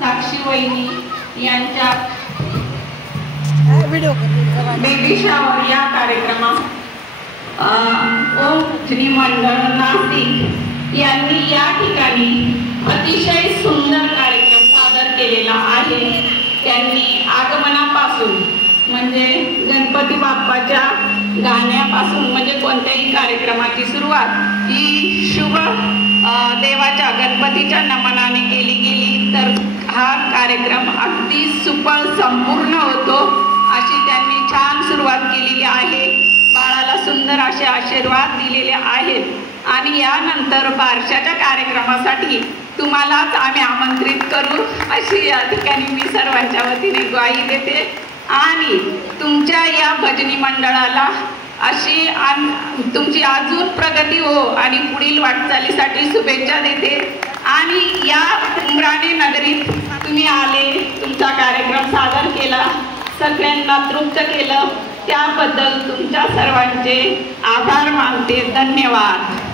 साक्षी वहिनी यांच्या baby shower या कार्यक्रमात ओम भजनी मंडळ नाशिक यांनी या ठिकाणी अतिशय सुंदर कार्यक्रम सादर केलेला आहे। त्यांनी आगमनापासून म्हणजे गणपती बाप्पाच्या गाण्यापासून म्हणजे कोणत्याही कार्यक्रमाची सुरुवात ही शुभ देवाच्या गणपतीच्या नमनाने केली गेली तर हा कार्यक्रम अगदी सुफळ संपूर्ण होतो अशी त्यांनी छान सुरुवात केलेली आहे। बाळाला सुंदर असे आशीर्वाद दिलेले आहेत आणि यानंतर बारशाच्या कार्यक्रमासाठी तुम्हालाच आम्ही आमंत्रित करू अशी या ठिकाणी मी सर्वांच्या वतीने ग्वाही देते आणि तुमच्या या भजनी मंडळाला अशी तुमची अजून प्रगती हो आणि पुढील वाटचालीसाठी शुभेच्छा देते। आणि या उमराणे नगरीत तुम्ही आले, तुमचा कार्यक्रम सादर केला, सगळ्यांना तृप्त केलं, त्याबद्दल तुमच्या सर्वांचे आभार मानते। धन्यवाद।